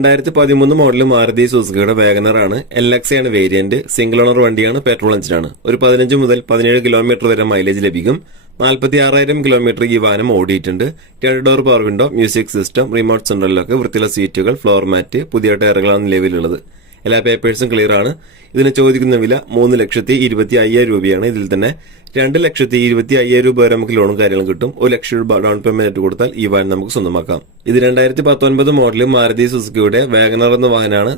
രണ്ടായിരത്തി പതിമൂന്ന് മോഡൽ മാരുതി സുസുക്കിയുടെ ആണ് എൽ എക്സ് ആണ് വേരിയന്റ് സിംഗിൾ ഓണർ വണ്ടിയാണ് പെട്രോൾ എഞ്ചിനാണ് ഒരു പതിനഞ്ച് മുതൽ പതിനേഴ് കിലോമീറ്റർ വരെ മൈലേജ് ലഭിക്കും. നാൽപ്പത്തി ആറായിരം കിലോമീറ്റർ ഈ വാഹനം ഓടിയിട്ടുണ്ട് രണ്ട് door power window music system remote സെൻട്രലിലൊക്കെ വൃത്തിയുള്ള സീറ്റുകൾ ഫ്ലോർ മാറ്റ് പുതിയ ടയറുകളാണ് നിലവിലുള്ളത്. എല്ലാ പേപ്പേഴ്സും ക്ലിയർ ആണ്. ഇതിന് ചോദിക്കുന്ന വില മൂന്ന് ലക്ഷത്തി ഇരുപത്തി അയ്യായിരം രൂപയാണ്. ഇതിൽ തന്നെ രണ്ട് ലക്ഷത്തി ഇരുപത്തി അയ്യായിരം രൂപ വരെ നമുക്ക് ലോണും കാര്യങ്ങളും കിട്ടും. ഒരു ലക്ഷം രൂപ ഡൗൺ പേയ്മെന്റ് കൊടുത്താൽ ഈ വാഹനം നമുക്ക് സ്വന്തമാക്കാം. ഇത് രണ്ടായിരത്തി പത്തൊൻപത് മോഡൽ മാരുതി സുസുക്കിയുടെ വാഗനർ എന്ന വാഹനമാണ്.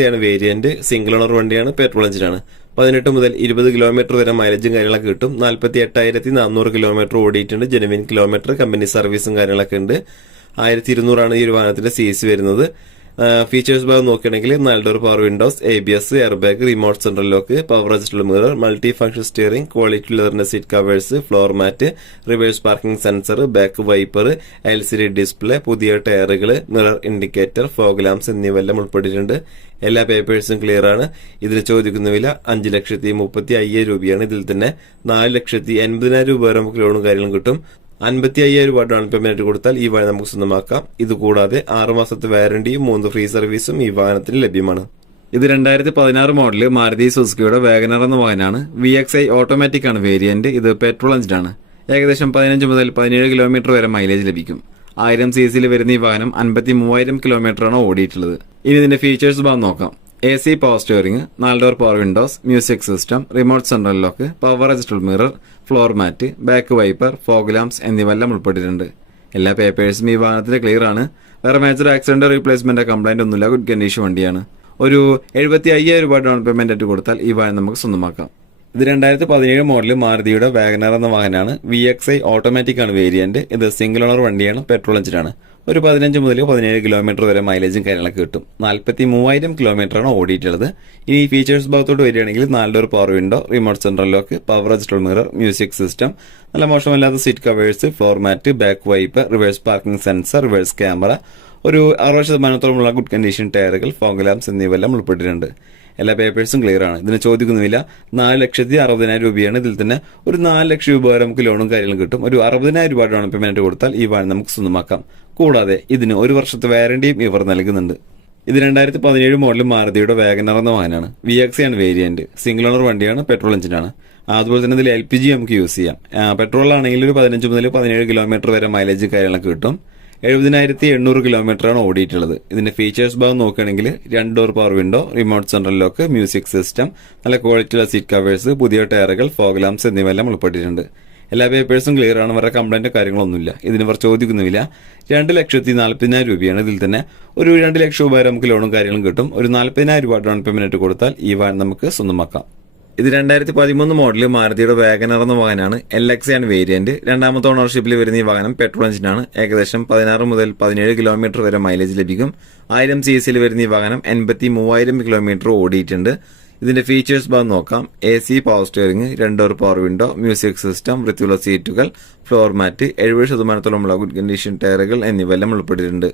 ആണ് വേരിയന്റ് സിംഗിൾ ഓണർ വണ്ടിയാണ് പെട്രോൾ എഞ്ചിനാണ് പതിനെട്ട് മുതൽ ഇരുപത് കിലോമീറ്റർ വരെ മൈലേജും കാര്യങ്ങളൊക്കെ കിട്ടും. നാൽപ്പത്തി എട്ടായിരത്തി നാനൂറ് കിലോമീറ്റർ ഓടിയിട്ടുണ്ട് ജെനുവിൻ കിലോമീറ്റർ കമ്പനി സർവീസും കാര്യങ്ങളൊക്കെ ഉണ്ട്. ആയിരത്തി ഇരുന്നൂറാണ് ഈ ഒരു വാഹനത്തിന്റെ സി വരുന്നത്. ഫീച്ചേഴ്സ് ഭാഗം നോക്കുകയാണെങ്കിൽ നാല് door power windows A B S air bag remote central lock power adjustable mirror multi function steering quality ലെതറിന്റെ seat covers floor mat reverse parking sensor back wiper L C D display പുതിയ ടയറുകൾ mirror indicator fog lamps എന്നിവയെല്ലാം ഉൾപ്പെട്ടിട്ടുണ്ട്. എല്ലാ പേപ്പേഴ്സും clear ആണ്. ഇതിന് ചോദിക്കുന്ന വില അഞ്ച് ലക്ഷത്തി മുപ്പത്തി അയ്യായിരം രൂപയാണ്. ഇതിൽ തന്നെ നാല് ലക്ഷത്തി എൺപതിനായിരം രൂപ വരെ നമുക്ക് ലോണും കാര്യങ്ങളും കിട്ടും. അൻപത്തി അയ്യായിരം രൂപ ഡൗൺ പേയ്മെന്റ് കൊടുത്താൽ ഈ വാഹനം നമുക്ക് സ്വന്തമാക്കാം. ഇത് കൂടാതെ ആറ് മാസത്തെ വാരണ്ടിയും മൂന്ന് ഫ്രീ സർവീസും ഈ വാഹനത്തിന് ലഭ്യമാണ്. ഇത് രണ്ടായിരത്തി പതിനാറ് മോഡൽ മാരുതി സുസുക്കിയുടെ വാഗനർ എന്ന വാഹനമാണ്. വി എക്സ് ഐ ഓട്ടോമാറ്റിക് ആണ് വേരിയന്റ് ഇത് പെട്രോൾ എഞ്ചിൻ ആണ്. ഏകദേശം പതിനഞ്ച് മുതൽ പതിനേഴ് കിലോമീറ്റർ വരെ മൈലേജ് ലഭിക്കും. ആയിരം സി സിയിൽ വരുന്ന ഈ വാഹനം അൻപത്തി മൂവായിരം കിലോമീറ്ററാണ് ഓടിയിട്ടുള്ളത്. ഇനി ഇതിന്റെ ഫീച്ചേഴ്സ് ഭാഗം നോക്കാം. എ സി പവർ സ്റ്റിയറിംഗ് നാല് door power windows music system remote central lock power adjustable mirror floor mat back wiper fog lamps എന്നിവയെല്ലാം ഉൾപ്പെട്ടിട്ടുണ്ട്. എല്ലാ പേപ്പേഴ്സും ഈ വാഹനത്തിൽ ക്ലിയർ ആണ്. വേറെ മേജർ ആക്സിഡന്റ് റീപ്ലേസ്മെന്റ് കംപ്ലൈന്റ് ഒന്നുമില്ല. ഗുഡ് കണ്ടീഷൻ വണ്ടിയാണ്. ഒരു എഴുപത്തി അയ്യായിരം രൂപ ഡൗൺ പേയ്മെന്റ് ആയിട്ട് കൊടുത്താൽ ഈ വാഹനം നമുക്ക് സ്വന്തമാക്കാം. ഇത് രണ്ടായിരത്തി പതിനേഴ് മോഡൽ മാരുതിയുടെ വാഗനർ എന്ന വാഹനമാണ്. വി എക്സ് ഐ ഓട്ടോമാറ്റിക് ആണ് വേരിയന്റ് ഇത് സിംഗിൾ ഓണർ വണ്ടിയാണ് പെട്രോൾ എഞ്ചിനാണ് ഒരു പതിനഞ്ച് മുതൽ പതിനേഴ് കിലോമീറ്റർ വരെ മൈലേജും കാര്യങ്ങളൊക്കെ കിട്ടും. നാൽപ്പത്തി മൂവായിരം കിലോമീറ്ററാണ് ഓടിയിട്ടുള്ളത്. ഇനി ഫീച്ചേഴ്സ് ഭാഗത്തോട്ട് വരികയാണെങ്കിൽ door power window remote central lock power adjustable mirror music system നല്ല മോശമല്ലാത്ത seat covers floor mat back wipe reverse parking sensor reverse camera ഒരു അറുപത് ശതമാനത്തോളമുള്ള ഗുഡ് കണ്ടീഷൻ ടയറുകൾ ഫോഗ് ലാംസ് എന്നിവയെല്ലാം ഉൾപ്പെട്ടിട്ടുണ്ട്. എല്ലാ പേപ്പേഴ്സും ക്ലിയർ ആണ്. ഇതിന് ചോദിക്കുന്നുമില്ല. നാല് ലക്ഷത്തി അറുപതിനായിരം രൂപയാണ് ഇതിൽ തന്നെ ഒരു നാല് ലക്ഷം രൂപ വരെ നമുക്ക് ലോണും കാര്യങ്ങളും കിട്ടും. ഒരു അറുപതിനായിരം രൂപ ഡൗൺ പേയ്മെന്റ് കൊടുത്താൽ ഈ വാഹനം നമുക്ക് സ്വന്തമാക്കാം. കൂടാതെ ഇതിന് ഒരു വർഷത്തെ വാറണ്ടിയും ഇവർ നൽകുന്നുണ്ട്. ഇത് രണ്ടായിരത്തി പതിനേഴ് മോഡൽ മാരുതിയുടെ വാഗനർ എന്ന വാഹനമാണ്. വി എക്സ് ആണ് വേരിയന്റ് സിംഗിൾ ഓണർ വണ്ടിയാണ് പെട്രോൾ എഞ്ചിനാണ് അതുപോലെ തന്നെ ഇതിൽ എൽ പി ജി നമുക്ക് യൂസ് ചെയ്യാം. പെട്രോൾ ആണെങ്കിൽ ഒരു പതിനഞ്ച് മുതൽ പതിനേഴ് കിലോമീറ്റർ വരെ മൈലേജ് കാര്യങ്ങളൊക്കെ കിട്ടും. എഴുപതിനായിരത്തി എണ്ണൂറ് കിലോമീറ്ററാണ് ഓടിയിട്ടുള്ളത്. ഇതിന്റെ ഫീച്ചേഴ്സ് ഭാഗം നോക്കുകയാണെങ്കിൽ രണ്ട് door power window remote central lock music system നല്ല ക്വാളിറ്റിയുള്ള സീറ്റ് കവേഴ്സ് പുതിയ ടയറുകൾ ഫോഗ് ലാംസ് എന്നിവയെല്ലാം ഉൾപ്പെട്ടിട്ടുണ്ട്. എല്ലാ പേപ്പേഴ്സും ക്ലിയർ ആണ് വേറെ കംപ്ലൈന്റ് കാര്യങ്ങളൊന്നുമില്ല. ഇതിന് ഇവർ ചോദിക്കുന്നുമില്ല. രണ്ട് ലക്ഷത്തി നാൽപ്പതിനായിരം രൂപയാണ് ഇതിൽ തന്നെ ഒരു രണ്ട് ലക്ഷം രൂപ വരെ നമുക്ക് ലോണും കാര്യങ്ങളും കിട്ടും. ഒരു നാൽപ്പതിനായിരം രൂപ ഡൗൺ പേയ്മെന്റ് കൊടുത്താൽ ഈ വാൻ നമുക്ക് സ്വന്തമാക്കാം. ഇത് രണ്ടായിരത്തി പതിമൂന്ന് മോഡൽ മാരുതിയുടെ വാഗനർ എന്ന വാഹനമാണ് എൽ എക്സ് ആൻഡ് വേരിയന്റ് രണ്ടാമത്തെ ഓണർഷിപ്പിൽ വരുന്ന ഈ വാഹനം പെട്രോൾ എഞ്ചിനാണ് ഏകദേശം പതിനാറ് മുതൽ പതിനേഴ് കിലോമീറ്റർ വരെ മൈലേജ് ലഭിക്കും. ആയിരം സി സിയിൽ വരുന്ന ഈ വാഹനം എൺപത്തി മൂവായിരം കിലോമീറ്റർ ഓടിയിട്ടുണ്ട്. ഇതിന്റെ ഫീച്ചേഴ്സ് ഭാഗം നോക്കാം. എ സി പവർ സ്റ്റിയറിംഗ് രണ്ടോർ പവർ വിൻഡോ മ്യൂസിക് സിസ്റ്റം വൃത്തിയുള്ള സീറ്റുകൾ ഫ്ലോർ മാറ്റ് എഴുപത് ശതമാനത്തോളമുള്ള ഗുഡ് കണ്ടീഷൻ ടയറുകൾ എന്നിവയെല്ലാം ഉൾപ്പെട്ടിട്ടുണ്ട്.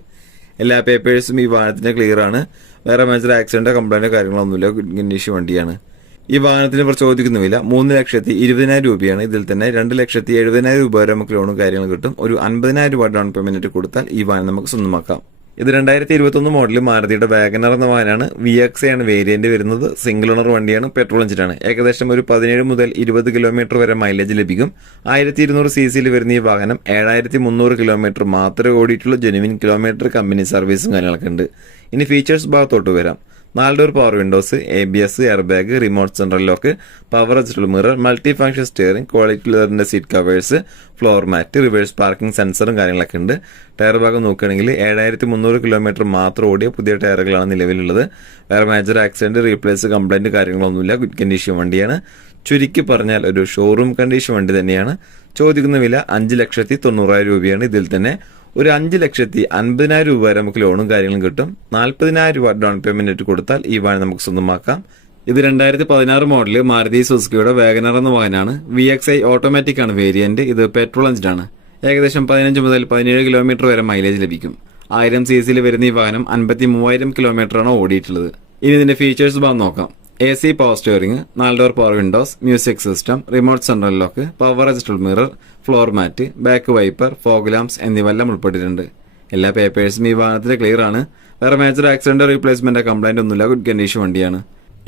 എല്ലാ പേപ്പേഴ്സും ഈ വാഹനത്തിന് ക്ലിയർ ആണ്. വേറെ മേജർ ആക്സിഡന്റോ കംപ്ലൈന്റോ കാര്യങ്ങളൊന്നുമില്ല. ഗുഡ് കണ്ടീഷൻ വണ്ടിയാണ്. ഈ വാഹനത്തിന് ഇവർ ചോദിക്കുന്ന വില മൂന്ന് ലക്ഷത്തി ഇരുപതിനായിരം രൂപയാണ്. ഇതിൽ തന്നെ രണ്ട് ലക്ഷത്തി എഴുപതിനായിരം രൂപ വരെ നമുക്ക് ലോണും കാര്യങ്ങളും കിട്ടും. ഒരു അൻപതിനായിരം രൂപ ഡൗൺ പേയ്മെന്റ് കൊടുത്താൽ ഈ വാഹനം നമുക്ക് സ്വന്തമാക്കാം. ഇത് രണ്ടായിരത്തി ഇരുപത്തൊന്ന് മോഡൽ മാരുതിയുടെ വാഗനർ എന്ന വാഹനമാണ്. വി എക്സ് ആണ് വേരിയന്റ് വരുന്നത്. സിംഗിൾ ഓണർ വണ്ടിയാണ്. പെട്രോൾ എഞ്ചിനാണ്. ഏകദേശം ഒരു പതിനേഴ് മുതൽ ഇരുപത് കിലോമീറ്റർ വരെ മൈലേജ് ലഭിക്കും. ആയിരത്തി ഇരുന്നൂറ് സി സിയിൽ വരുന്ന ഈ വാഹനം ഏഴായിരത്തി മുന്നൂറ് കിലോമീറ്റർ മാത്രമേ ഓടിയിട്ടുള്ള. ജെനുവിൻ കിലോമീറ്റർ കമ്പനി സർവീസും കാര്യങ്ങളൊക്കെ ഉണ്ട്. ഇനി ഫീച്ചേഴ്സ് ഭാഗത്തോട്ട് വരാം. നാല് door power windows A B S air bag remote central lock power adjustable mirror multi function steering quality ലെതറിന്റെ seat covers floor mat reverse parking സെൻസറും കാര്യങ്ങളൊക്കെ ഉണ്ട്. ടയർ ഭാഗം നോക്കുകയാണെങ്കിൽ ഏഴായിരത്തി മുന്നൂറ് കിലോമീറ്റർ മാത്രം ഓടിയ പുതിയ ടയറുകളാണ് നിലവിലുള്ളത്. വേറെ മേജർ ആക്സിഡന്റ് റീപ്ലേസ് കംപ്ലൈന്റ് കാര്യങ്ങളൊന്നുമില്ല. ഗുഡ് കണ്ടീഷൻ വണ്ടിയാണ്. ചുരുക്കി പറഞ്ഞാൽ ഒരു ഷോറൂം കണ്ടീഷൻ വണ്ടി തന്നെയാണ്. ചോദിക്കുന്ന വില അഞ്ച് ലക്ഷത്തി തൊണ്ണൂറായിരം രൂപയാണ്. ഇതിൽ തന്നെ ഒരു അഞ്ച് ലക്ഷത്തി അൻപതിനായിരം രൂപ വരെ നമുക്ക് ലോണും കാര്യങ്ങളും കിട്ടും. നാൽപ്പതിനായിരം രൂപ ഡൗൺ പേയ്മെന്റ് കൊടുത്താൽ ഈ വാഹനം നമുക്ക് സ്വന്തമാക്കാം. ഇത് രണ്ടായിരത്തി പതിനാറ് മോഡൽ മാരുതി സുസുക്കിയുടെ വാഗനർ എന്ന വാഹനമാണ്. വി എക്സ് ഐ ഓട്ടോമാറ്റിക് ആണ് വേരിയന്റ് ഇത് പെട്രോൾ എഞ്ചിനാണ് ഏകദേശം പതിനഞ്ച് മുതൽ പതിനേഴ് കിലോമീറ്റർ വരെ മൈലേജ് ലഭിക്കും. ആയിരം സി സിയിൽ വരുന്ന ഈ വാഹനം അൻപത്തി മൂവായിരം കിലോമീറ്ററാണ് ഓടിയിട്ടുള്ളത്. ഇനി ഇതിന്റെ ഫീച്ചേഴ്സ് ഭാഗം നോക്കാം. എ സി പവർ സ്റ്റിയറിംഗ് നാല് door power windows music system remote central lock power adjustable mirror floor mat back wiper fog lamps എന്നിവയെല്ലാം ഉൾപ്പെട്ടിട്ടുണ്ട്. എല്ലാ പേപ്പേഴ്സും ഈ വാഹനത്തിന് ക്ലിയർ ആണ്. വേറെ മേജർ ആക്സിഡന്റ് റീപ്ലേസ്മെന്റ് കംപ്ലൈന്റ് ഒന്നുമില്ല. ഗുഡ് കണ്ടീഷൻ വണ്ടിയാണ്.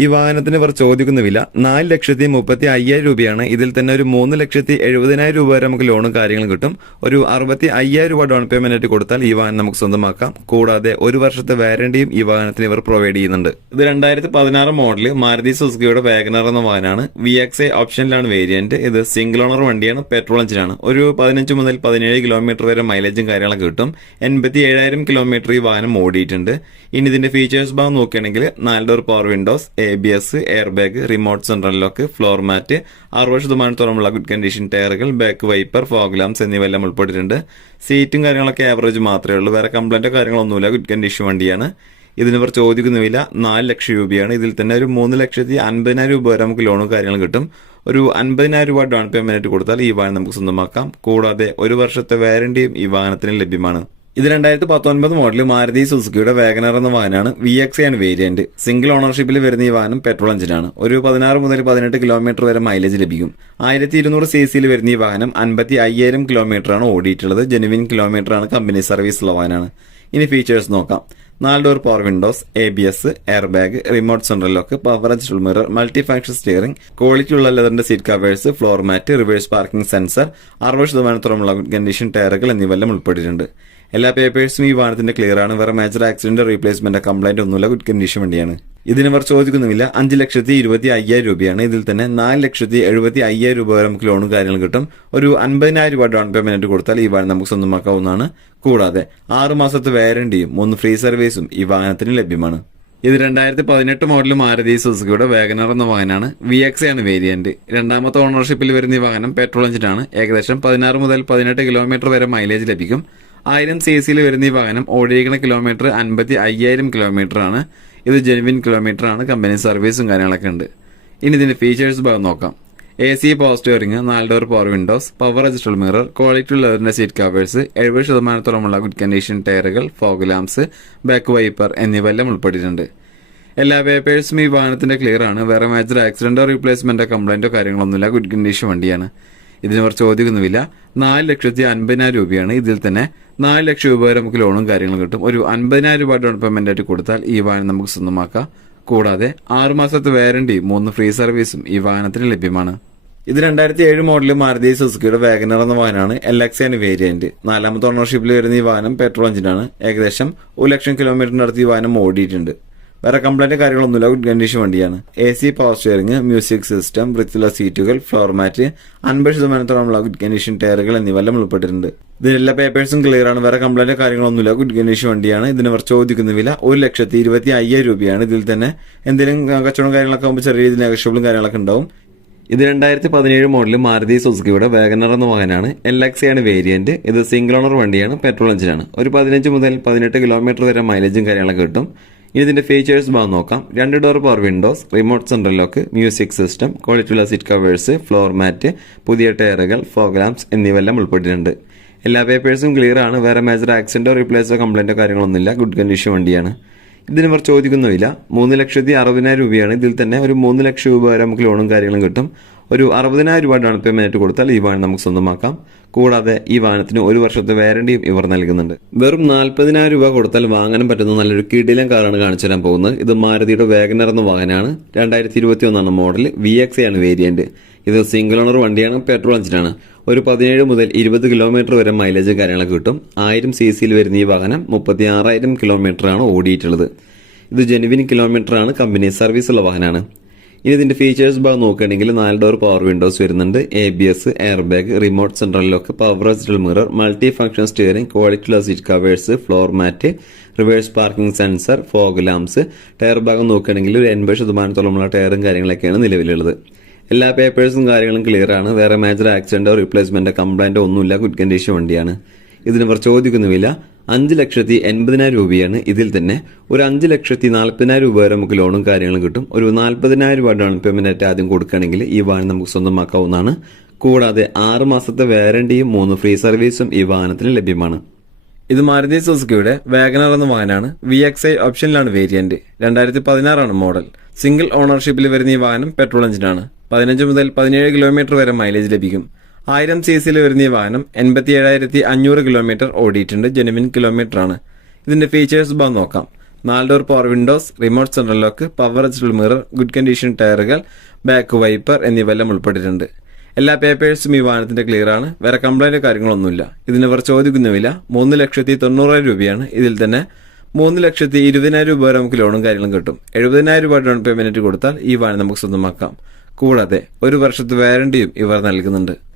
ഈ വാഹനത്തിന് ഇവർ ചോദിക്കുന്ന വില നാല് ലക്ഷത്തി മുപ്പത്തി അയ്യായിരം രൂപയാണ്. ഇതിൽ തന്നെ ഒരു മൂന്ന് ലക്ഷത്തി എഴുപതിനായിരം രൂപ വരെ നമുക്ക് ലോണും കാര്യങ്ങളും കിട്ടും. ഒരു അറുപത്തി അയ്യായിരം രൂപ ഡൗൺ പേയ്മെന്റ് ആയിട്ട് കൊടുത്താൽ ഈ വാഹനം നമുക്ക് സ്വന്തമാക്കാം. കൂടാതെ ഒരു വർഷത്തെ വാരണ്ടിയും ഈ വാഹനത്തിന് ഇവർ പ്രൊവൈഡ് ചെയ്യുന്നുണ്ട്. ഇത് രണ്ടായിരത്തി പതിനാറ് മോഡൽ മാരുതി സുസുക്കിയുടെ വാഗനർ എന്ന വാഹനമാണ്. വി എക്സ് എ ഓപ്ഷനിലാണ് വേരിയന്റ് ഇത് സിംഗിൾ ഓണർ വണ്ടിയാണ്. പെട്രോൾ എഞ്ചിനാണ് ഒരു പതിനഞ്ച് മുതൽ പതിനേഴ് കിലോമീറ്റർ വരെ മൈലേജും കാര്യങ്ങളൊക്കെ കിട്ടും. എൺപത്തി ഏഴായിരം കിലോമീറ്റർ ഈ വാഹനം ഓടിയിട്ടുണ്ട്. ഇനി ഇതിന്റെ ഫീച്ചേഴ്സ് ഭാഗം നോക്കുകയാണെങ്കിൽ നാല് door power windows A B S air bag remote central lock floor mat അറുപത് ശതമാനത്തോളമുള്ള ഗുഡ് കണ്ടീഷൻ ടയറുകൾ ബാക്ക് വൈപ്പർ ഫോഗ്ലാംസ് എന്നിവയെല്ലാം ഉൾപ്പെട്ടിട്ടുണ്ട്. സീറ്റും കാര്യങ്ങളൊക്കെ ആവറേജ് മാത്രമേ ഉള്ളൂ. വേറെ കംപ്ലൈന്റോ കാര്യങ്ങളൊന്നുമില്ല ഗുഡ് കണ്ടീഷൻ വണ്ടിയാണ്. ഇതിന് ഇവർ ചോദിക്കുന്ന വില നാല് ലക്ഷം രൂപയാണ്. ഇതിൽ തന്നെ ഒരു മൂന്ന് ലക്ഷത്തി അൻപതിനായിരം രൂപ വരെ നമുക്ക് ലോണും കാര്യങ്ങളും കിട്ടും. ഒരു അൻപതിനായിരം രൂപ ഡൗൺ പേയ്മെന്റ് കൊടുത്താൽ ഈ വാഹനം നമുക്ക് സ്വന്തമാക്കാം. കൂടാതെ ഒരു വർഷത്തെ വാരണ്ടിയും ഈ വാഹനത്തിന് ലഭ്യമാണ്. ഇത് രണ്ടായിരത്തി പത്തൊൻപത് മോഡൽ മാരുതി സുസുക്കിയുടെ വേഗനർ എന്ന വാഹനമാണ് വി എക്സ് ആണ് വേരിയന്റ് സിംഗിൾ ഓണർഷിപ്പിൽ വരുന്ന ഈ വാഹനം പെട്രോൾ എഞ്ചിനാണ് ഒരു പതിനാറ് മുതൽ പതിനെട്ട് കിലോമീറ്റർ വരെ മൈലേജ് ലഭിക്കും. ആയിരത്തി ഇരുന്നൂറ് സി സിയിൽ വരുന്ന ഈ വാഹനം അൻപത്തി അയ്യായിരം ആണ് ഓടിയിട്ടുള്ളത്. ജെനുവിൻ ആണ് കമ്പനി സർവീസ് ഉള്ള വാഹനമാണ്. ഇനി ഫീച്ചേഴ്സ് നോക്കാം. നാല് door power windows A B S air bag remote central lock power adjustable mirror multi function steering quality ഉള്ള ലെതറിന്റെ seat covers floor mat reverse parking sensor അറുപത് ശതമാനത്തോളമുള്ള കണ്ടീഷൻ ടയറുകൾ എന്നിവയെല്ലാം ഉൾപ്പെട്ടിട്ടുണ്ട്. എല്ലാ പേപ്പേഴ്സും ഈ വാഹനത്തിന്റെ ക്ലിയർ ആണ്. വേറെ മേജർ ആക്സിഡന്റ് റീപ്ലേസ്മെന്റ് കംപ്ലൈന്റ് ഒന്നുമില്ല. ഗുഡ് കണ്ടീഷൻ വണ്ടിയാണ്. ഇതിന് ഇവർ ചോദിക്കുന്നുമില്ല. അഞ്ച് ലക്ഷത്തി ഇരുപത്തി അയ്യായിരം രൂപയാണ്. ഇതിൽ തന്നെ നാല് ലക്ഷത്തി എഴുപത്തി അയ്യായിരം രൂപ വരെ നമുക്ക് ലോണും കാര്യങ്ങളും കിട്ടും. ഒരു അൻപതിനായിരം രൂപ ഡൗൺ പേയ്മെന്റ് കൊടുത്താൽ ഈ വാഹനം നമുക്ക് സ്വന്തമാക്കാവുന്നതാണ്. കൂടാതെ ആറുമാസത്തെ വാരണ്ടിയും മൂന്ന് ഫ്രീ സർവീസും ഈ വാഹനത്തിന് ലഭ്യമാണ്. ഇത് രണ്ടായിരത്തി പതിനെട്ട് മോഡൽ മാരുതി സുസുക്കിയുടെ വാഗനർ എന്ന വാഹനമാണ്. വി എക്സ് ആണ് വേരിയന്റ് രണ്ടാമത്തെ ഓണർഷിപ്പിൽ വരുന്ന ഈ വാഹനം പെട്രോൾ എഞ്ചിനാണ് ഏകദേശം പതിനാറ് മുതൽ പതിനെട്ട് കിലോമീറ്റർ വരെ മൈലേജ് ലഭിക്കും. ആയിരം സി സിയിൽ വരുന്ന ഈ വാഹനം ഓടിയിരിക്കുന്ന കിലോമീറ്റർ അൻപത്തി അയ്യായിരം കിലോമീറ്റർ ആണ്. ഇത് ജെനുവിൻ കിലോമീറ്റർ ആണ്. കമ്പനി സർവീസും കാര്യങ്ങളൊക്കെ ഉണ്ട്. ഇനി ഇതിന്റെ ഫീച്ചേഴ്സ് ഭാഗം നോക്കാം. എ സി പവർ സ്റ്റിയറിംഗ് നാല് door power windows power adjustable mirror quality ലെതറിന്റെ seat covers എഴുപത് ശതമാനത്തോളമുള്ള ഗുഡ് കണ്ടീഷൻ ടയറുകൾ ഫോഗ് ലാംസ് ബാക്ക് വൈപ്പർ എന്നിവ എല്ലാം ഉൾപ്പെട്ടിട്ടുണ്ട്. എല്ലാ പേപ്പേഴ്സും ഈ വാഹനത്തിന്റെ ക്ലിയർ ആണ്. വേറെ മേജർ ആക്സിഡന്റോ റീപ്ലേസ്മെന്റോ കംപ്ലൈന്റോ കാര്യങ്ങളൊന്നുമില്ല. ഗുഡ് കണ്ടീഷൻ വണ്ടിയാണ്. ഇതിന് അവർ ചോദിക്കുന്നുമില്ല. നാല് ലക്ഷത്തി അൻപതിനായിരം രൂപയാണ് ഇതിൽ തന്നെ നാല് ലക്ഷം രൂപ വരെ നമുക്ക് ലോണും കാര്യങ്ങളും കിട്ടും. ഒരു അൻപതിനായിരം രൂപ ഡൗൺ പേയ്മെന്റ് ആയിട്ട് കൊടുത്താൽ ഈ വാഹനം നമുക്ക് സ്വന്തമാക്കാം. കൂടാതെ ആറുമാസത്തെ വാരണ്ടി മൂന്ന് ഫ്രീ സർവീസും ഈ വാഹനത്തിന് ലഭ്യമാണ്. ഇത് രണ്ടായിരത്തി ഏഴ് മോഡൽ മാരുതി സുസുക്കിയുടെ വാഗനർ എന്ന വാഹനമാണ്. എൽ എക്സ് ആണ് വേരിയന്റ് നാലാമത്തെ ഓണർഷിപ്പിൽ വരുന്ന ഈ വാഹനം പെട്രോൾ എഞ്ചിനാണ് ഏകദേശം ഒരു ലക്ഷം കിലോമീറ്ററിന്റെ അടുത്ത് ഈ വാഹനം ഓടിയിട്ടുണ്ട്. വേറെ കംപ്ലൈന്റ് കാര്യങ്ങളൊന്നുമില്ല. ഗുഡ് കണ്ടീഷൻ വണ്ടിയാണ്. A C power steering music system വൃത്തിയുള്ള സീറ്റുകൾ ഫ്ലോർ മാറ്റ് അൻപത് ശതമാനത്തോളമുള്ള ഗുഡ് കണ്ടീഷൻ ടയറുകൾ എന്നിവയെല്ലാം ഉൾപ്പെട്ടിട്ടുണ്ട്. ഇതിനെല്ലാ പേപ്പേഴ്സും ക്ലിയർ ആണ്. വേറെ കംപ്ലൈന്റ് കാര്യങ്ങളൊന്നുമില്ല. ഗുഡ് കണ്ടീഷൻ വണ്ടിയാണ്. ഇതിന് അവർ ചോദിക്കുന്ന വില ഒരു ലക്ഷത്തി ഇരുപത്തി അയ്യായിരം രൂപയാണ്. ഇതിൽ തന്നെ എന്തെങ്കിലും കച്ചവടം കാര്യങ്ങളൊക്കെ ആകുമ്പോൾ ചെറിയ രീതിയിൽ നെഗഷ്യബിളും കാര്യങ്ങളൊക്കെ ഉണ്ടാവും. ഇത് രണ്ടായിരത്തി പതിനേഴ് മോഡൽ മാരുതി സുസുക്കിയുടെ വാഗനർ എന്ന വാഹനമാണ് എൽ എക്സ് ആണ് വേരിയന്റ് ഇത് സിംഗിൾ ഓണർ വണ്ടിയാണ്. പെട്രോൾ എഞ്ചിനാണ് ഒരു പതിനഞ്ച് മുതൽ പതിനെട്ട് കിലോമീറ്റർ വരെ മൈലേജും കാര്യങ്ങളൊക്കെ കിട്ടും. ഇനി ഇതിന്റെ ഫീച്ചേഴ്സ് ഭാഗം നോക്കാം. രണ്ട് door power windows remote central lock music system ക്വാളിറ്റിയുള്ള സീറ്റ് കവേഴ്സ് ഫ്ലോർ മാറ്റ് പുതിയ ടയറുകൾ ഫോഗ്രാംസ് എന്നിവയെല്ലാം ഉൾപ്പെട്ടിട്ടുണ്ട്. എല്ലാ പേപ്പേഴ്സും ക്ലിയർ ആണ്. വേറെ മേജർ ആക്സിഡന്റോ റീപ്ലേസോ കംപ്ലൈന്റോ കാര്യങ്ങളൊന്നുമില്ല. ഗുഡ് കണ്ടീഷൻ വണ്ടിയാണ്. ഇതിന് ഇവർ ചോദിക്കുന്നുമില്ല. മൂന്ന് ലക്ഷത്തി അറുപതിനായിരം രൂപയാണ്. ഇതിൽ തന്നെ ഒരു മൂന്ന് ലക്ഷം രൂപ വരെ നമുക്ക് ലോണും കാര്യങ്ങളും കിട്ടും. ഒരു അറുപതിനായിരം രൂപ ഡൗൺ പേയ്മെന്റ് കൊടുത്താൽ ഈ വാഹനം നമുക്ക് സ്വന്തമാക്കാം. കൂടാതെ ഈ വാഹനത്തിന് ഒരു വർഷത്തെ വാരണ്ടിയും ഇവർ നൽകുന്നുണ്ട്. വെറും നാൽപ്പതിനായിരം രൂപ കൊടുത്താൽ വാങ്ങാനും പറ്റുന്ന നല്ലൊരു കിടിലൻ കാറാണ് കാണിച്ചു തരാൻ പോകുന്നത്. ഇത് മാരുതിയുടെ വേഗനർ എന്ന വാഹനമാണ്. രണ്ടായിരത്തി ഇരുപത്തി ഒന്നാണ് മോഡൽ വി എക്സ് ആണ് വേരിയന്റ് ഇത് സിംഗിൾ ഓണർ വണ്ടിയാണ് പെട്രോൾ എഞ്ചിനാണ് ഒരു പതിനേഴ് മുതൽ ഇരുപത് കിലോമീറ്റർ വരെ മൈലേജ് കാര്യങ്ങളൊക്കെ കിട്ടും. ആയിരം സി സിയിൽ വരുന്ന ഈ വാഹനം മുപ്പത്തി ആറായിരം കിലോമീറ്റർ ആണ് ഓടിയിട്ടുള്ളത്. ഇത് ജെനുവിൻ കിലോമീറ്റർ ആണ് കമ്പനി സർവീസ് ഉള്ള വാഹനമാണ്. ഇനി ഇതിന്റെ ഫീച്ചേഴ്സ് ഭാഗം നോക്കുകയാണെങ്കിൽ നാല് ഡോർ പവർ വിൻഡോസ് വരുന്നുണ്ട് A B S air bag remote central lock power adjustable mirror multi function steering quality ക്വാളിറ്റിയുള്ള seat covers floor mat reverse parking sensor fog lamps tyre ഭാഗം നോക്കുകയാണെങ്കിൽ ഒരു എൺപത് ശതമാനത്തോളമുള്ള ടയറും കാര്യങ്ങളൊക്കെയാണ് നിലവിലുള്ളത്. എല്ലാ പേപ്പേഴ്സും കാര്യങ്ങളും ക്ലിയർ ആണ്. വേറെ മേജർ ആക്സിഡന്റോ റീപ്ലേസ്മെന്റോ കംപ്ലൈന്റോ ഒന്നുമില്ല. ഗുഡ് കണ്ടീഷൻ വണ്ടിയാണ്. ഇതിന് ഇവർ ചോദിക്കുന്നുമില്ല. അഞ്ച് ലക്ഷത്തി എൺപതിനായിരം രൂപയാണ് ഇതിൽ തന്നെ. ഒരു അഞ്ച് ലക്ഷത്തി നാൽപ്പതിനായിരം രൂപ വരെ നമുക്ക് ലോണും കാര്യങ്ങളും കിട്ടും. ഒരു നാൽപ്പതിനായിരം രൂപ ഡൗൺ പേയ്മെന്റ് ആയിട്ട് ആദ്യം കൊടുക്കുകയാണെങ്കിൽ ഈ വാഹനം നമുക്ക് സ്വന്തമാക്കാവുന്നതാണ്. കൂടാതെ ആറ് മാസത്തെ വാരണ്ടിയും മൂന്ന് ഫ്രീ സർവീസും ഈ വാഹനത്തിന് ലഭ്യമാണ്. ഇത് മാരുതി സുസുക്കിയുടെ വാഗനർ എന്ന വാഹനമാണ്. വി എക്സ് ഐ ഓപ്ഷനിലാണ് വേരിയന്റ് രണ്ടായിരത്തി പതിനാറാണ് മോഡൽ സിംഗിൾ ഓണർഷിപ്പിൽ വരുന്ന ഈ വാഹനം പെട്രോൾ എഞ്ചിനാണ് പതിനഞ്ച് മുതൽ പതിനേഴ് കിലോമീറ്റർ വരെ മൈലേജ് ലഭിക്കും. ആയിരം സി സിയിൽ വരുന്ന ഈ വാഹനം എൺപത്തി ഏഴായിരത്തി അഞ്ഞൂറ് കിലോമീറ്റർ ഓടിയിട്ടുണ്ട്. ജെനുവിൻ കിലോമീറ്റർ ആണ്. ഇതിന്റെ ഫീച്ചേഴ്സ് ഭാഗം നോക്കാം. നാല് door power windows remote central lock power adjustable mirror good condition ടയറുകൾ ബാക്ക് വൈപ്പർ എന്നിവയെല്ലാം ഉൾപ്പെട്ടിട്ടുണ്ട്. എല്ലാ പേപ്പേഴ്സും ഈ വാഹനത്തിന്റെ ക്ലിയർ ആണ്. വേറെ കംപ്ലൈന്റ് കാര്യങ്ങളൊന്നുമില്ല. ഇതിന് ഇവർ ചോദിക്കുന്ന വില മൂന്ന് ലക്ഷത്തി തൊണ്ണൂറായിരം രൂപയാണ്. ഇതിൽ തന്നെ മൂന്ന് ലക്ഷത്തി ഇരുപതിനായിരം രൂപ വരെ നമുക്ക് ലോണും കാര്യങ്ങളും കിട്ടും. എഴുപതിനായിരം രൂപ ഡൗൺ പേയ്മെന്റ് കൊടുത്താൽ ഈ വാഹനം നമുക്ക് സ്വന്തമാക്കാം. കൂടാതെ ഒരു വർഷത്തെ വാരണ്ടിയും ഇവർ നൽകുന്നുണ്ട്.